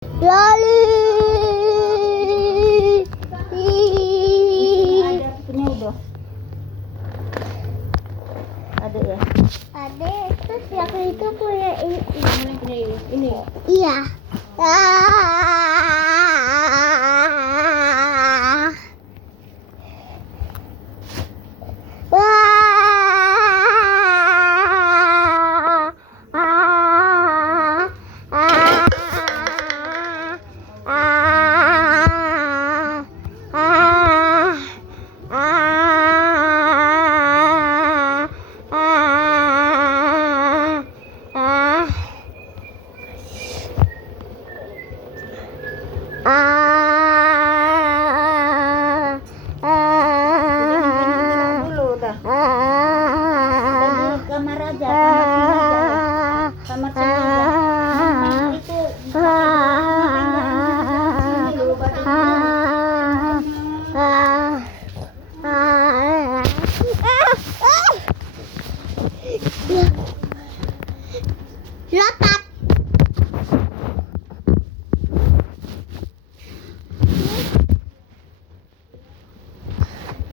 Lali. Ada punya udah. Ada ya? Ada, terus yang itu punya ini. Mana yang punya ini? Ini. Iya. Dulu dah. Di kamar aja, kamar sengaja. Itu dulu Lata.